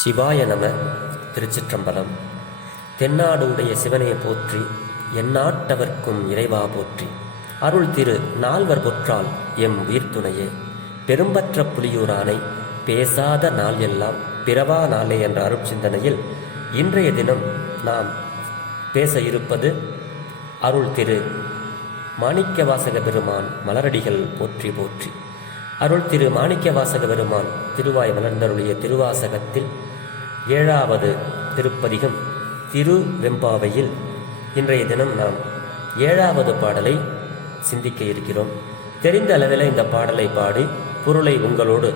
சிவாய நம. திருச்சிற்றம்பலம். தென்னாடுடைய சிவனைய போற்றி, எந்நாட்டவர்க்கும் இறைவா போற்றி. அருள் திரு நால்வர் பொற்றால் எம் உயிர்த்துணையே. பெரும்பற்ற புலியூரானை பேசாத நாள் எல்லாம் பிறவா நாளே என்ற அருட்சிந்தனையில் இன்றைய தினம் நாம் பேச இருப்பது அருள் திரு மாணிக்கவாசக பெருமான் மலரடிகள் போற்றி போற்றி. அருள் திரு மாணிக்கவாசக பெருமான் திருவாய் மலர்ந்தருளிய திருவாசகத்தில் 7வது திருப்பதிகம் திருவெம்பாவையில் இன்றைய தினம் நாம் 7வது பாடலை சிந்திக்க இருக்கிறோம். தெரிந்த அளவில் இந்த பாடலை பாடி பொருளை உங்களோடு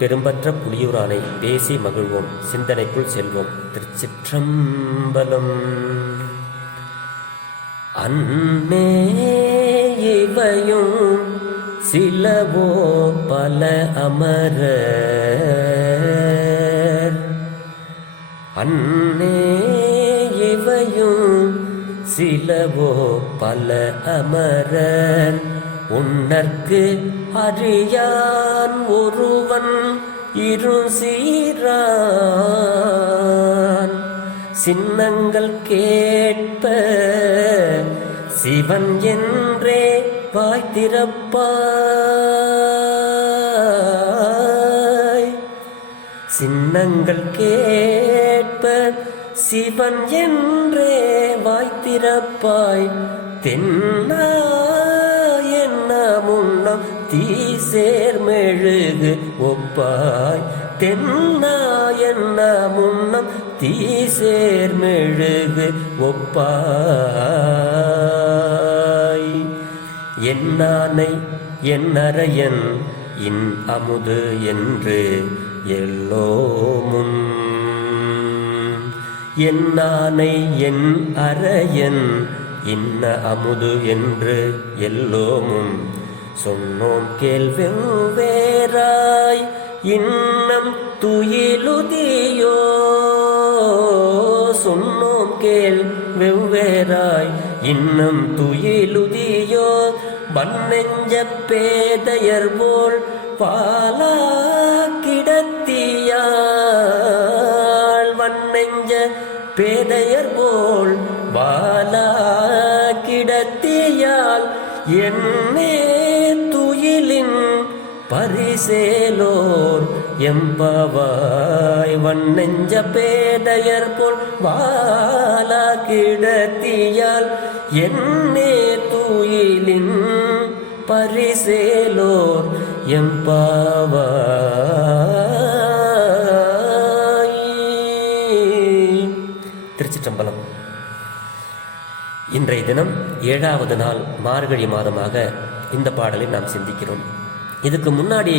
பெரும்பற்ற புலியூரானை பேசி மகிழ்வோம். சிந்தனைக்குள் செல்வோம். திருச்சிற்றம்பலம். அன்னே இவையும் சிலவோ பல அமரர், அன்னே இவையும் சிலவோ பல அமரர், உன்னற்கு அறியான் ஒருவன் இருசீரான், சின்னங்கள் கேட்ப சிவன் என்றே வாய்த்திறப்பாய், சின்னங்கள் கேட்ப சிவன் என்றே வாய்த்திறப்பாய், தென்னா என்ன முன்னம் தீசேர் மெழுகு ஒப்பாய், தென்னா என்ன முன்னம் தீசேர் மெழுகு ஒப்பாய், என்னானை என்னரையன் இன் அமுது என்று எல்லோமுன், என்னானை என் அரையன் இன்ன அமுது என்று எல்லோமும், சொன்னோம் கேள்வெவ்வேறாய் இன்னம் துயிலுதியோ, சொன்னோம் கேள் வெவ்வேறாய் இன்னம் துயிலுதியோ, வன்னெஞ்ச பேதையர் போல் பாலா கிடத்தியாள், வன்னெஞ்ச பேதையர் போல் வாலா கிடத்தியால், என்னே துயிலின் பரிசேலோர் எம்பவாய், வன்னெஞ்ச பேதையர் போல் வாலா கிடத்தியால், என்னே துயிலின் பரிசேலோர் எம்பவாய். திருச்சிற்றம்பலம். இன்றைய தினம் 7வது நாள் மார்கழி மாதமாக இந்த பாடலை நாம் சிந்திக்கிறோம். இதுக்கு முன்னாடி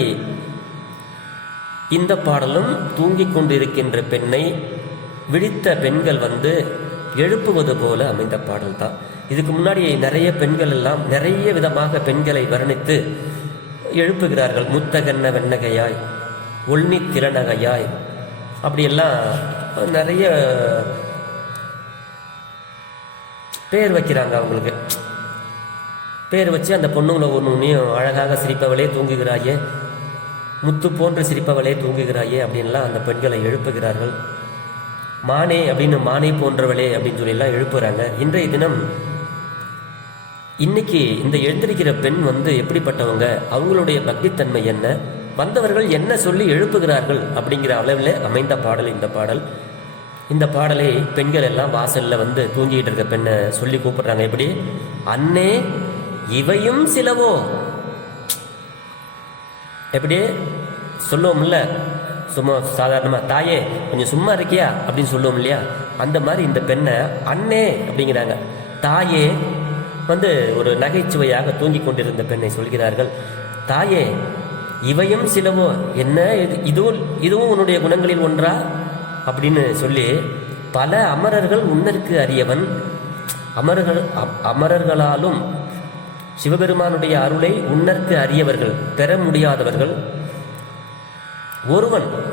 இந்த பாடலும் தூங்கிக் கொண்டிருக்கின்ற பெண்ணை விழித்த பெண்கள் எழுப்புவது போல அமைந்த பாடல் தான். இதுக்கு முன்னாடி நிறைய பெண்கள் எல்லாம் நிறைய விதமாக பெண்களை வர்ணித்து எழுப்புகிறார்கள். முத்தகன்ன வெண்ணகையாய், ஒல்னி திறனகையாய், அப்படியெல்லாம் நிறைய பேர் வைக்கிறாங்க. அவங்களுக்கு பேர் வச்சு அந்த பொண்ணுங்களை ஒன்றையும் அழகாக சிரிப்பவளே தூங்குகிறாயே, முத்து போன்று சிரிப்பவளே தூங்குகிறாயே அப்படின்லாம் அந்த பெண்களை எழுப்புகிறார்கள். மானே அப்படின்னு மானே போன்றவளே அப்படின்னு சொல்லிலாம் எழுப்புறாங்க. இன்றைய தினம் இன்னைக்கு இந்த எழுந்திருக்கிற பெண் எப்படிப்பட்டவங்க, அவங்களுடைய பக்தித்தன்மை என்ன, வந்தவர்கள் என்ன சொல்லி எழுப்புகிறார்கள் அப்படிங்கிற அளவில் அமைந்த பாடல் இந்த பாடல். இந்த பாடலை பெண்கள் எல்லாம் வாசல்ல தூங்கிட்டு இருக்க பெண்ணை சொல்லி கூப்பிடுறாங்க. எப்படி? அன்னே இவையும் சிலவோ. எப்படி சொல்லுவோம்ல, சும்மா சாதாரணமா தாயே கொஞ்சம் சும்மா இருக்கியா அப்படின்னு சொல்லுவோம் இல்லையா, அந்த மாதிரி இந்த பெண்ணை அன்னே அப்படிங்கிறாங்க. தாயே ஒரு நகைச்சுவையாக தூங்கி கொண்டிருந்த பெண்ணை சொல்கிறார்கள். தாயே இவையும் சிலவோ, என்ன இதுவும் உன்னுடைய குணங்களில் ஒன்றா அப்படின்னு சொல்லி, பல அமரர்கள் உன்னற்கு அறியவன், அமரர்களாலும் சிவபெருமானுடைய அருளை உன்னற்கு அறியவர்கள், பெற முடியாதவர்கள்,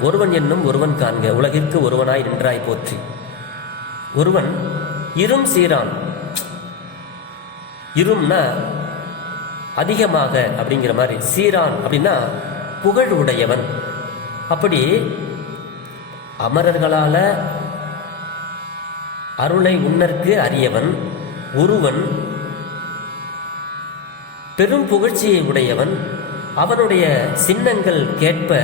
ஒருவன் என்னும் ஒருவன் காண்க, உலகிற்கு ஒருவனாய் நின்றாய் போற்றி. ஒருவன் இரும் சீரான். இரும்னா அதிகமாக அப்படிங்கிற மாதிரி, சீரான் அப்படின்னா புகழ் உடையவன். அப்படி அமரர்களால அருளை உன்னற்கு அறியவன், ஒருவன், பெரும் புகழ்ச்சியை உடையவன், அவனுடைய சின்னங்கள் கேட்ப,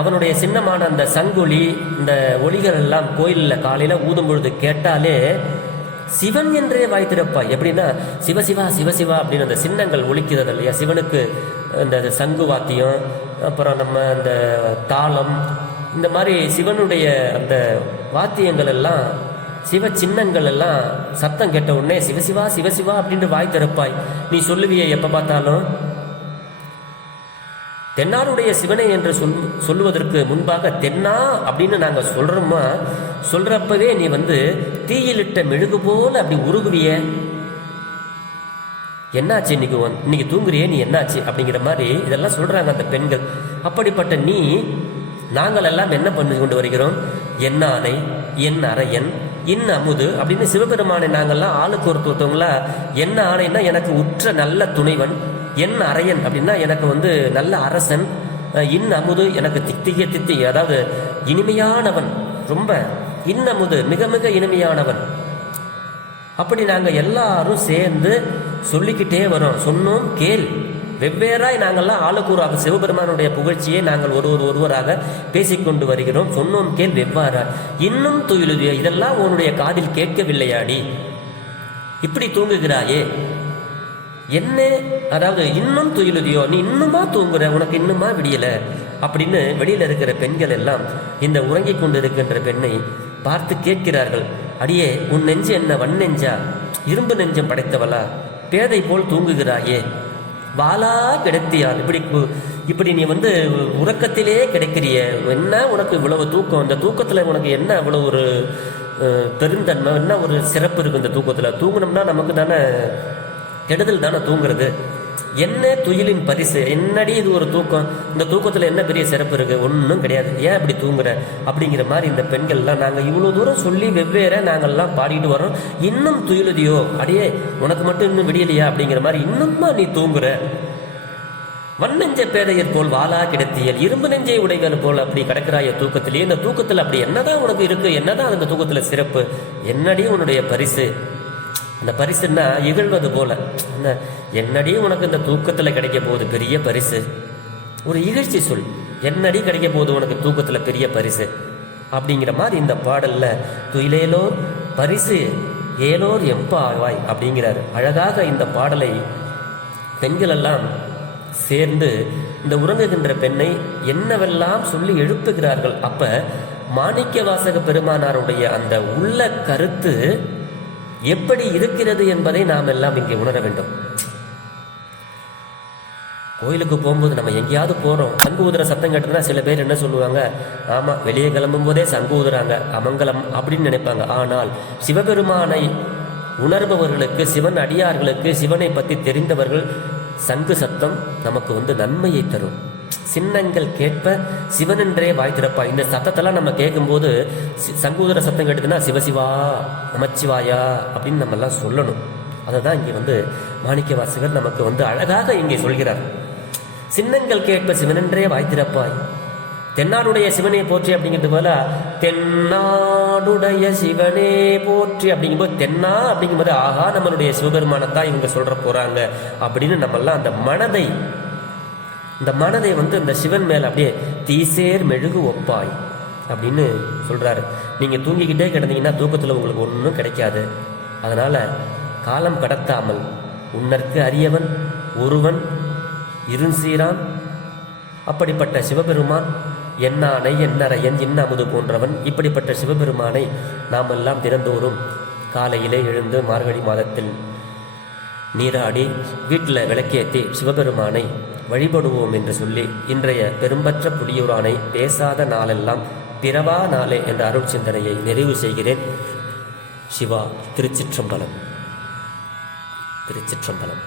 அவனுடைய சின்னமான அந்த சங்கொலி, இந்த ஒளிகள் எல்லாம் கோயிலில் காலையில் ஊதும் பொழுது கேட்டாலே சிவன் என்றே வாய் திறப்பாய். எப்படின்னா சிவசிவா சிவசிவா அப்படின்னு அந்த சின்னங்கள் ஒலிக்கிறது இல்லையா, சிவனுக்கு இந்த சங்கு வாத்தியம், அப்புறம் நம்ம இந்த தாளம், இந்த மாதிரி சிவனுடைய அந்த வாத்தியங்கள் எல்லாம், சிவ சின்னங்கள் எல்லாம் சத்தம் கேட்ட உடனே சிவசிவா சிவசிவா அப்படின்ட்டு வாய் திறப்பாய். நீ சொல்லுவியே எப்போ பார்த்தாலும் தென்னாருடைய சிவனை என்று சொல்லுவதற்கு முன்பாக தென்னா அப்படின்னு நாங்கள் சொல்கிறோமா, சொல்கிறப்பவே நீ தீயிலிட்ட மெழுகு போல அப்படி உருகுவிய. என்னாச்சு இன்னைக்கு தூங்குறியே, நீ என்னாச்சு அப்படிங்கிற மாதிரி இதெல்லாம் சொல்கிறாங்க அந்த பெண்கள். அப்படிப்பட்ட நீ, நாங்கள் எல்லாம் என்ன பண்ணி கொண்டு வருகிறோம், என்னானை என் அரையன் இன் அமுது அப்படின்னு சிவபெருமானை நாங்கள்லாம் ஆளுக்கு ஒருத்தவங்களா, என்ன ஆணைன்னா எனக்கு உற்ற நல்ல துணைவன், என் அரையன் அப்படின்னா எனக்கு நல்ல அரசன், இன் அமுது எனக்கு தித்தி அதாவது இனிமையானவன், ரொம்ப இன்னமுது மிக மிக இனிமையானவன். அப்படி நாங்கள் எல்லாரும் சேர்ந்து சொல்லிக்கிட்டே வரோம். சொன்னோம் கேள், வெவ்வேறாய் நாங்கள்லாம் ஆளுக்கூறாக சிவபெருமானுடைய புகழ்ச்சியை நாங்கள் ஒருவராக பேசிக்கொண்டு வருகிறோம். சொன்னோம் கேள் வெவ்வாறா இன்னும் துயிலுதியோ, இதெல்லாம் உன்னுடைய காதில் கேட்கவில்லையாடி, இப்படி தூங்குகிறாயே என்ன, அதாவது இன்னும் துயிலுதியோ, நீ இன்னுமா தூங்குற, உனக்கு இன்னுமா விடியல அப்படின்னு வெளியில இருக்கிற பெண்கள் எல்லாம் இந்த உறங்கிக் கொண்டு இருக்கின்ற பெண்ணை பார்த்து கேட்கிறார்கள். அடியே, உன் நெஞ்சு என்ன வன்னெஞ்சா, இரும்பு நெஞ்சம் படைத்தவளா, பேதை போல் தூங்குகிறாயே, வாளா கிடைத்தியால், இப்படி நீ உறக்கத்திலே கிடைக்கிறிய, என்ன உனக்கு இவ்வளவு தூக்கம், இந்த தூக்கத்தில் உனக்கு என்ன இவ்வளவு ஒரு பெருந்தன்மை, என்ன ஒரு சிறப்பு இருக்கு இந்த தூக்கத்தில், தூங்கணும்னா நமக்கு தானே கெடுதல் தானே தூங்குறது, என்ன துயிலின் பரிசு, என்னடி இது ஒரு தூக்கம், இந்த தூக்கத்தில் என்ன பெரிய சிறப்பு இருக்குது, ஒன்றும் கிடையாது, ஏன் அப்படி தூங்குற அப்படிங்கிற மாதிரி இந்த பெண்கள்லாம் நாங்கள் இவ்வளோ தூரம் சொல்லி வெவ்வேற நாங்கள்லாம் பாடிட்டு வரோம். இன்னும் துயிலுதியோ, அடியே உனக்கு மட்டும் இன்னும் விடியலையா அப்படிங்கிற மாதிரி இன்னும்மா நீ தூங்குற, வன்னெஞ்ச பேதையர் போல் வாளா கிடத்தியல், இரும்பு நெஞ்சை உடைகள் போல் அப்படி கிடக்கிறாய தூக்கத்திலேயே, இந்த தூக்கத்தில் அப்படி என்னதான் உனக்கு இருக்கு, என்னதான் அந்த தூக்கத்தில் சிறப்பு, என்னடி உன்னுடைய பரிசு, அந்த பரிசுன்னா இகழ்வது போல, என்னடி உனக்கு இந்த தூக்கத்தில் கிடைக்க போகுது பெரிய பரிசு, ஒரு இகழ்ச்சி சொல், என்னடி கிடைக்க போகுது உனக்கு தூக்கத்தில் பெரிய பரிசு அப்படிங்கிற மாதிரி இந்த பாடல்ல துயிலேலோர் பரிசு ஏலோர் எம்பாவாய் அப்படிங்கிறார். அழகாக இந்த பாடலை பெண்கள் எல்லாம் சேர்ந்து இந்த உறங்குகின்ற பெண்ணை என்னவெல்லாம் சொல்லி எழுப்புகிறார்கள். அப்ப மாணிக்க வாசக பெருமானாருடைய அந்த உள்ள கருத்து எப்படி இருக்கிறது என்பதை நாம் எல்லாம் இங்கே உணர வேண்டும். கோயிலுக்கு போகும்போது நம்ம எங்கேயாவது போகிறோம், சங்கு ஊதுற சத்தம் கேட்டதுன்னா சில பேர் என்ன சொல்லுவாங்க, ஆமாம் வெளியே கிளம்பும் போதே சங்கு ஊதுறாங்க அமங்கலம் அப்படின்னு நினைப்பாங்க. ஆனால் சிவபெருமானை உணர்பவர்களுக்கு, சிவன் அடியார்களுக்கு, சிவனை பற்றி தெரிந்தவர்கள் சங்கு சத்தம் நமக்கு நன்மையை தரும். சின்னங்கள் கேட்ப சிவனென்றே வாய் திறப்பா. இந்த சத்தத்தெல்லாம் நம்ம கேட்கும்போது சங்கூதர சத்தம் கேட்டதுன்னா சிவசிவா நமச்சிவாயா அப்படின்னு நம்ம எல்லாம் சொல்லணும். அதை தான் இங்கே மாணிக்க வாசகர் நமக்கு அழகாக இங்கே சொல்கிறார். சின்னங்கள் கேட்ப சிவனென்றே வாய் திறப்பாய், தென்னாடுடைய சிவனே போற்றி அப்படிங்கிறது போல தென்னாடுடைய சிவனே போற்றி அப்படிங்கும்போது தென்னா அப்படிங்கும்போது ஆகா நம்மளுடைய சிவபெருமானத்தான் இவங்க சொல்ற போறாங்க அப்படின்னு நம்மெல்லாம் அந்த மனதை இந்த சிவன் மேல அப்படியே தீசேர் மெழுகு ஒப்பாய் அப்படின்னு சொல்றாரு. நீங்க தூங்கிக்கிட்டே கிடந்தீங்கன்னா தூக்கத்துல உங்களுக்கு ஒன்றும் கிடைக்காது. அதனால காலம் கடத்தாமல் உன்னற்கு அறியவன் ஒருவன் இருசீரான் அப்படிப்பட்ட சிவபெருமான் என்னானை என்னரையன் இன்னமுது போன்றவன், இப்படிப்பட்ட சிவபெருமானை நாம் எல்லாம் தினந்தோறும் காலையிலே எழுந்து மார்கழி மாதத்தில் நீராடி வீட்டில் விளக்கேற்றி சிவபெருமானை வழிபடுவோம் என்று சொல்லி இன்றைய பெரும்பற்ற புலியூரானை பேசாத நாளெல்லாம் பிறவா நாளே என்ற அருட்சிந்தனையை நிறைவு செய்கிறேன். சிவா. திருச்சிற்றம்பலம். திருச்சிற்றம்பலம்.